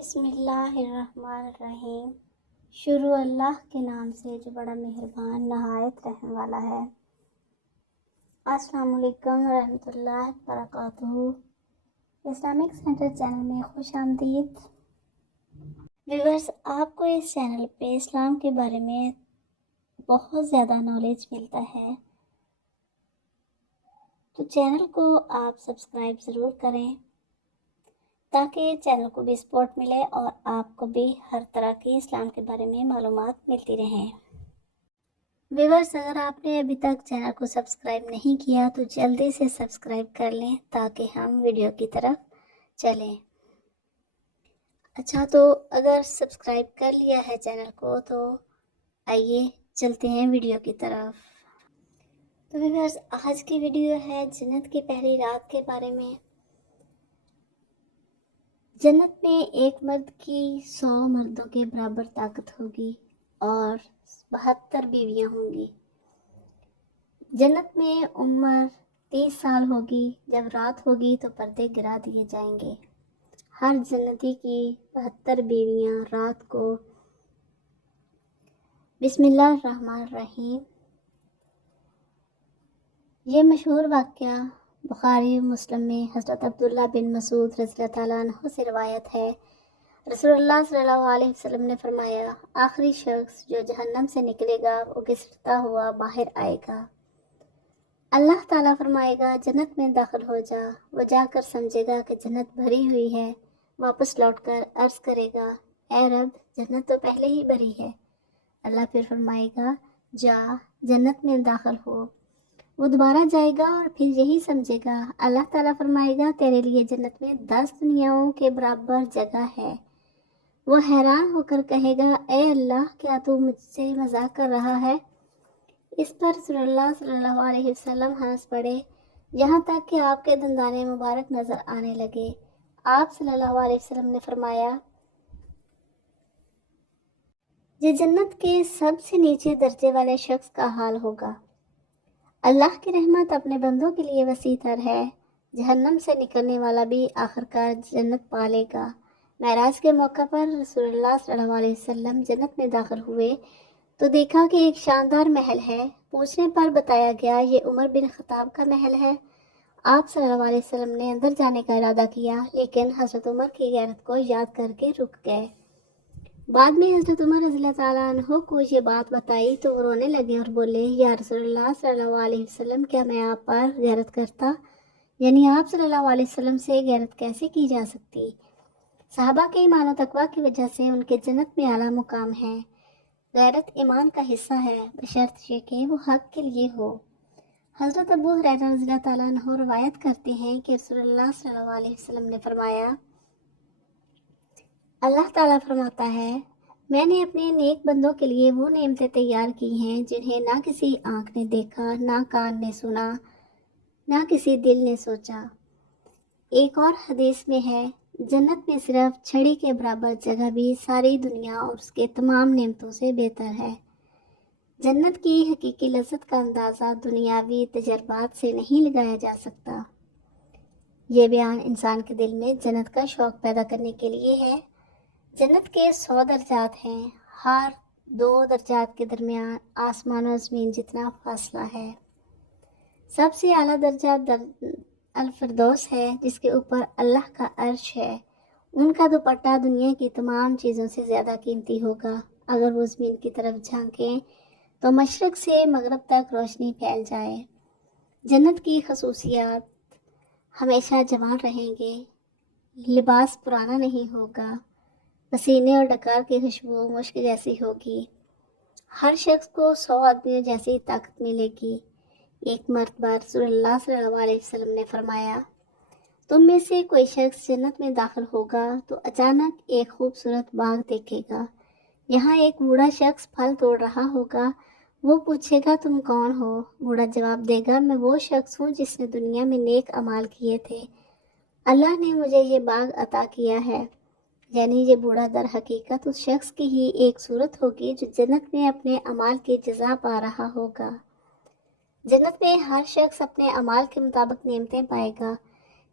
بسم اللہ الرحمن الرحیم۔ شروع اللہ کے نام سے جو بڑا مہربان نہایت رحم والا ہے۔ السلام علیکم ورحمۃ اللہ وبرکاتہ۔ اسلامک سینٹر چینل میں خوش آمدید۔ ویورز، آپ کو اس چینل پہ اسلام کے بارے میں بہت زیادہ نالج ملتا ہے، تو چینل کو آپ سبسکرائب ضرور کریں تاکہ چینل کو بھی سپورٹ ملے اور آپ کو بھی ہر طرح کی اسلام کے بارے میں معلومات ملتی رہیں۔ ویورز، اگر آپ نے ابھی تک چینل کو سبسکرائب نہیں کیا تو جلدی سے سبسکرائب کر لیں تاکہ ہم ویڈیو کی طرف چلیں۔ اچھا، تو اگر سبسکرائب کر لیا ہے چینل کو تو آئیے چلتے ہیں ویڈیو کی طرف۔ تو ویورز، آج کی ویڈیو ہے جنت کی پہلی رات کے بارے میں۔ جنت میں ایک مرد کی 100 مردوں کے برابر طاقت ہوگی اور 72 بیویاں ہوں گی۔ جنت میں عمر 30 سال ہوگی۔ جب رات ہوگی تو پردے گرا دیے جائیں گے۔ ہر جنتی کی 72 بیویاں رات کو بسم اللہ الرحمن الرحیم۔ یہ مشہور واقعہ بخاری و مسلم میں حضرت عبداللہ بن مسعود رضی اللہ تعالیٰ عنہ سے روایت ہے۔ رسول اللہ صلی اللہ علیہ وسلم نے فرمایا، آخری شخص جو جہنم سے نکلے گا وہ گھسٹتا ہوا باہر آئے گا۔ اللہ تعالیٰ فرمائے گا، جنت میں داخل ہو جا۔ وہ جا کر سمجھے گا کہ جنت بھری ہوئی ہے۔ واپس لوٹ کر عرض کرے گا، اے رب، جنت تو پہلے ہی بھری ہے۔ اللہ پھر فرمائے گا، جا، جنت میں داخل ہو۔ وہ دوبارہ جائے گا اور پھر یہی سمجھے گا۔ اللہ تعالیٰ فرمائے گا، تیرے لیے جنت میں 10 دنیاؤں کے برابر جگہ ہے۔ وہ حیران ہو کر کہے گا، اے اللہ، کیا تو مجھ سے مذاق کر رہا ہے؟ اس پر رسول اللہ صلی اللہ علیہ وسلم ہنس پڑے یہاں تک کہ آپ کے دندان مبارک نظر آنے لگے۔ آپ صلی اللہ علیہ وسلم نے فرمایا، یہ جنت کے سب سے نیچے درجے والے شخص کا حال ہوگا۔ اللہ کی رحمت اپنے بندوں کے لیے وسیع تر ہے۔ جہنم سے نکلنے والا بھی آخرکار جنت پا لے گا۔ معراج کے موقع پر رسول اللہ صلی اللہ علیہ وسلم جنت میں داخل ہوئے تو دیکھا کہ ایک شاندار محل ہے۔ پوچھنے پر بتایا گیا، یہ عمر بن خطاب کا محل ہے۔ آپ صلی اللہ علیہ وسلم نے اندر جانے کا ارادہ کیا، لیکن حضرت عمر کی غیرت کو یاد کر کے رک گئے۔ بعد میں حضرت عمر رضی اللہ تعالیٰ عنہ کو یہ بات بتائی تو وہ رونے لگے اور بولے، یا رسول اللہ صلی اللہ علیہ وسلم، کیا میں آپ پر غیرت کرتا؟ یعنی آپ صلی اللہ علیہ وسلم سے غیرت کیسے کی جا سکتی؟ صحابہ کے ایمان و تقویٰ کی وجہ سے ان کے جنت میں اعلیٰ مقام ہے۔ غیرت ایمان کا حصہ ہے، بشرط یہ کہ وہ حق کے لیے ہو۔ حضرت ابو ہریرہ رضی اللہ تعالیٰ عنہ روایت کرتے ہیں کہ رسول اللہ صلی اللہ علیہ وسلم نے فرمایا، اللہ تعالیٰ فرماتا ہے، میں نے اپنے نیک بندوں کے لیے وہ نعمتیں تیار کی ہیں جنہیں نہ کسی آنکھ نے دیکھا، نہ کان نے سنا، نہ کسی دل نے سوچا۔ ایک اور حدیث میں ہے، جنت میں صرف چھڑی کے برابر جگہ بھی ساری دنیا اور اس کے تمام نعمتوں سے بہتر ہے۔ جنت کی حقیقی لذت کا اندازہ دنیاوی تجربات سے نہیں لگایا جا سکتا۔ یہ بیان انسان کے دل میں جنت کا شوق پیدا کرنے کے لیے ہے۔ جنت کے 100 درجات ہیں۔ ہر 2 درجات کے درمیان آسمان و زمین جتنا فاصلہ ہے۔ سب سے اعلیٰ درجہ الفردوس ہے، جس کے اوپر اللہ کا عرش ہے۔ ان کا دوپٹہ دنیا کی تمام چیزوں سے زیادہ قیمتی ہوگا۔ اگر وہ زمین کی طرف جھانکیں تو مشرق سے مغرب تک روشنی پھیل جائے۔ جنت کی خصوصیات، ہمیشہ جوان رہیں گے، لباس پرانا نہیں ہوگا، پسینے اور ڈکار کی خوشبو مشک جیسی ہوگی۔ ہر شخص کو 100 آدمیوں جیسی طاقت ملے گی۔ ایک مرتبہ رسول اللہ صلی اللہ علیہ وسلم نے فرمایا، تم میں سے کوئی شخص جنت میں داخل ہوگا تو اچانک ایک خوبصورت باغ دیکھے گا۔ یہاں ایک بوڑھا شخص پھل توڑ رہا ہوگا۔ وہ پوچھے گا، تم کون ہو؟ بوڑھا جواب دے گا، میں وہ شخص ہوں جس نے دنیا میں نیک اعمال کیے تھے۔ اللہ نے مجھے یہ باغ عطا کیا ہے۔ یعنی یہ بوڑھا در حقیقت اس شخص کی ہی ایک صورت ہوگی جو جنت میں اپنے اعمال کی جزا پا رہا ہوگا۔ جنت میں ہر شخص اپنے اعمال کے مطابق نعمتیں پائے گا۔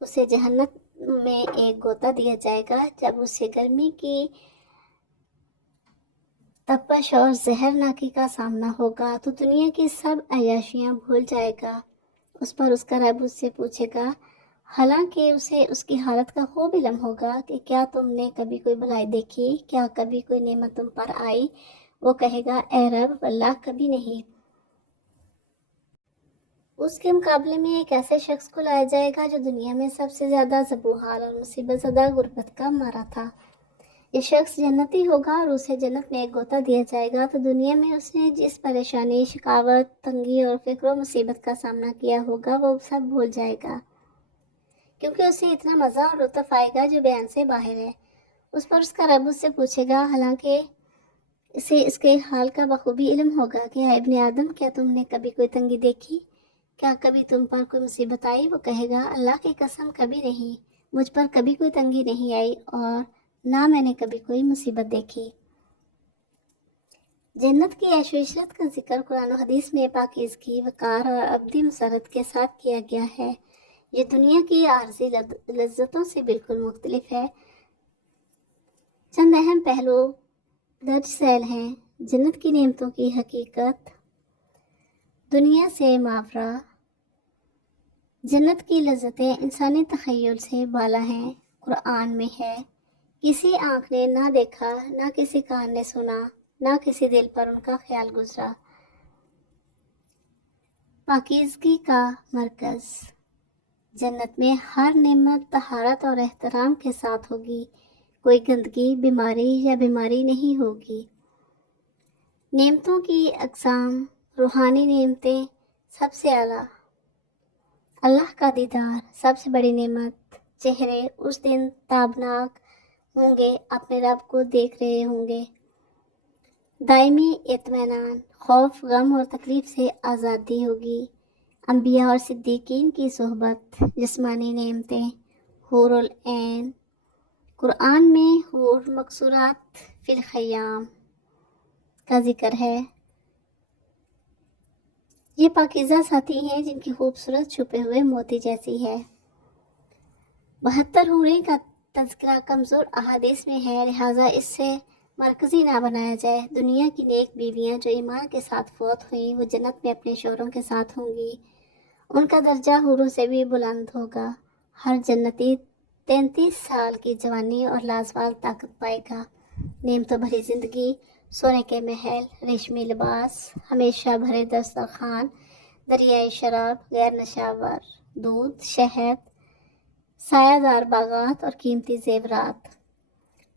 اسے جہنم میں ایک غوطہ دیا جائے گا۔ جب اسے گرمی کی تپش اور زہرناکی کا سامنا ہوگا تو دنیا کی سب عیاشیاں بھول جائے گا۔ اس پر اس کا رب اس سے پوچھے گا، حالانکہ اسے اس کی حالت کا خوب علم ہوگا کہ کیا تم نے کبھی کوئی بھلائی دیکھی، کیا کبھی کوئی نعمت تم پر آئی؟ وہ کہے گا، اے رب، واللہ کبھی نہیں۔ اس کے مقابلے میں ایک ایسے شخص کو لایا جائے گا جو دنیا میں سب سے زیادہ ذبوحال اور مصیبت زدہ غربت کا مارا تھا۔ یہ شخص جنتی ہوگا اور اسے جنت میں ایک غوطہ دیا جائے گا تو دنیا میں اس نے جس پریشانی، شقاوت، تنگی اور فقر و مصیبت کا سامنا کیا ہوگا وہ سب بھول جائے گا، کیونکہ اسے اتنا مزہ اور لطف آئے گا جو بیان سے باہر ہے۔ اس پر اس کا رب اس سے پوچھے گا، حالانکہ اسے اس کے حال کا بخوبی علم ہوگا کہ اے ابن آدم، کیا تم نے کبھی کوئی تنگی دیکھی، کیا کبھی تم پر کوئی مصیبت آئی؟ وہ کہے گا، اللہ کی قسم کبھی نہیں، مجھ پر کبھی کوئی تنگی نہیں آئی اور نہ میں نے کبھی کوئی مصیبت دیکھی۔ جنت کی عیش و عشرت کا ذکر قرآن و حدیث میں پاکیزگی، وقار اور ابدی مسرت کے ساتھ کیا گیا ہے۔ یہ دنیا کی عارضی لذتوں سے بالکل مختلف ہے۔ چند اہم پہلو درج ذیل ہیں۔ جنت کی نعمتوں کی حقیقت، دنیا سے ماورا۔ جنت کی لذتیں انسانی تخیل سے بالا ہیں۔ قرآن میں ہے، کسی آنکھ نے نہ دیکھا، نہ کسی کان نے سنا، نہ کسی دل پر ان کا خیال گزرا۔ پاکیزگی کا مرکز، جنت میں ہر نعمت طہارت اور احترام کے ساتھ ہوگی، کوئی گندگی، بیماری یا بیماری نہیں ہوگی۔ نعمتوں کی اقسام، روحانی نعمتیں سب سے اعلیٰ، اللہ کا دیدار سب سے بڑی نعمت، چہرے اس دن تابناک ہوں گے، اپنے رب کو دیکھ رہے ہوں گے، دائمی اطمینان، خوف، غم اور تکلیف سے آزادی ہوگی، انبیاء اور صدیقین کی صحبت، جسمانی نعمتیں، حور العین۔ قرآن میں حور مقصورات فی الخیام کا ذکر ہے۔ یہ پاکیزہ ساتھی ہیں جن کی خوبصورت چھپے ہوئے موتی جیسی ہے۔ 72 حوریں کا تذکرہ کمزور احادیث میں ہے، لہٰذا اس سے مرکزی نہ بنایا جائے۔ دنیا کی نیک بیویاں جو ایمان کے ساتھ فوت ہوئیں وہ جنت میں اپنے شوہروں کے ساتھ ہوں گی، ان کا درجہ حوروں سے بھی بلند ہوگا۔ ہر جنتی 33 سال کی جوانی اور لازوال طاقت پائے گا، نعمتوں بھری زندگی، سونے کے محل، ریشمی لباس، ہمیشہ بھرے دسترخوان، دریائے شراب، غیر نشاور دودھ، شہد، سایہ دار باغات اور قیمتی زیورات۔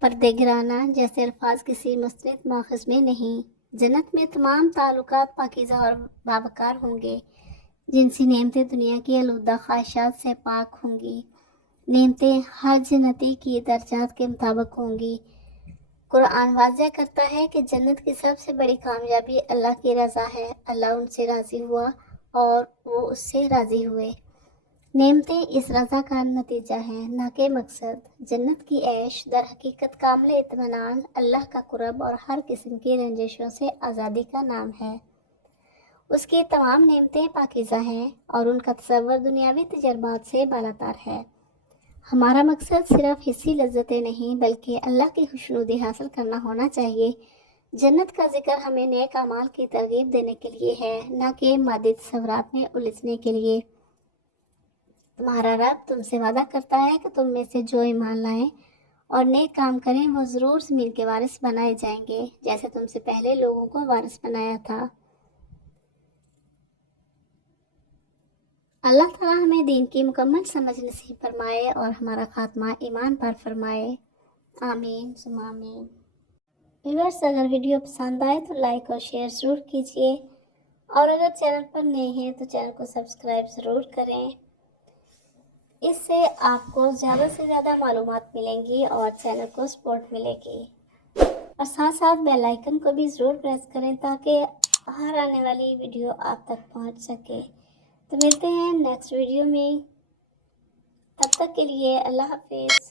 پردے گرانہ جیسے الفاظ کسی مستند ماخذ میں نہیں۔ جنت میں تمام تعلقات پاکیزہ اور باوقار ہوں گے۔ جنسی نعمتیں دنیا کی آلودہ خواہشات سے پاک ہوں گی۔ نعمتیں ہر جنتی کی درجات کے مطابق ہوں گی۔ قرآن واضح کرتا ہے کہ جنت کی سب سے بڑی کامیابی اللہ کی رضا ہے۔ اللہ ان سے راضی ہوا اور وہ اس سے راضی ہوئے۔ نعمتیں اس رضا کا نتیجہ ہیں، نہ کہ مقصد۔ جنت کی عیش در حقیقت کامل اطمینان، اللہ کا قرب اور ہر قسم کی رنجشوں سے آزادی کا نام ہے۔ اس کی تمام نعمتیں پاکیزہ ہیں اور ان کا تصور دنیاوی تجربات سے بالاتر ہے۔ ہمارا مقصد صرف حسی لذتیں نہیں بلکہ اللہ کی خوشنودی حاصل کرنا ہونا چاہیے۔ جنت کا ذکر ہمیں نیک اعمال کی ترغیب دینے کے لیے ہے، نہ کہ مادی تصورات میں الجھنے کے لیے۔ تمہارا رب تم سے وعدہ کرتا ہے کہ تم میں سے جو ایمان لائیں اور نیک کام کریں وہ ضرور زمین کے وارث بنائے جائیں گے، جیسے تم سے پہلے لوگوں کو وارث بنایا تھا۔ اللہ تعالیٰ ہمیں دین کی مکمل سمجھ نصیب فرمائے اور ہمارا خاتمہ ایمان پر فرمائے، آمین ثم آمین۔ ویورز، اگر ویڈیو پسند آئے تو لائک اور شیئر ضرور کیجیے، اور اگر چینل پر نئے ہیں تو چینل کو سبسکرائب ضرور کریں۔ اس سے آپ کو زیادہ سے زیادہ معلومات ملیں گی اور چینل کو سپورٹ ملے گی، اور ساتھ ساتھ بیل آئیکن کو بھی ضرور پریس کریں تاکہ ہر آنے والی ویڈیو آپ تک پہنچ سکے۔ تو ملتے ہیں نیکسٹ ویڈیو میں، تب تک کے لیے اللہ حافظ۔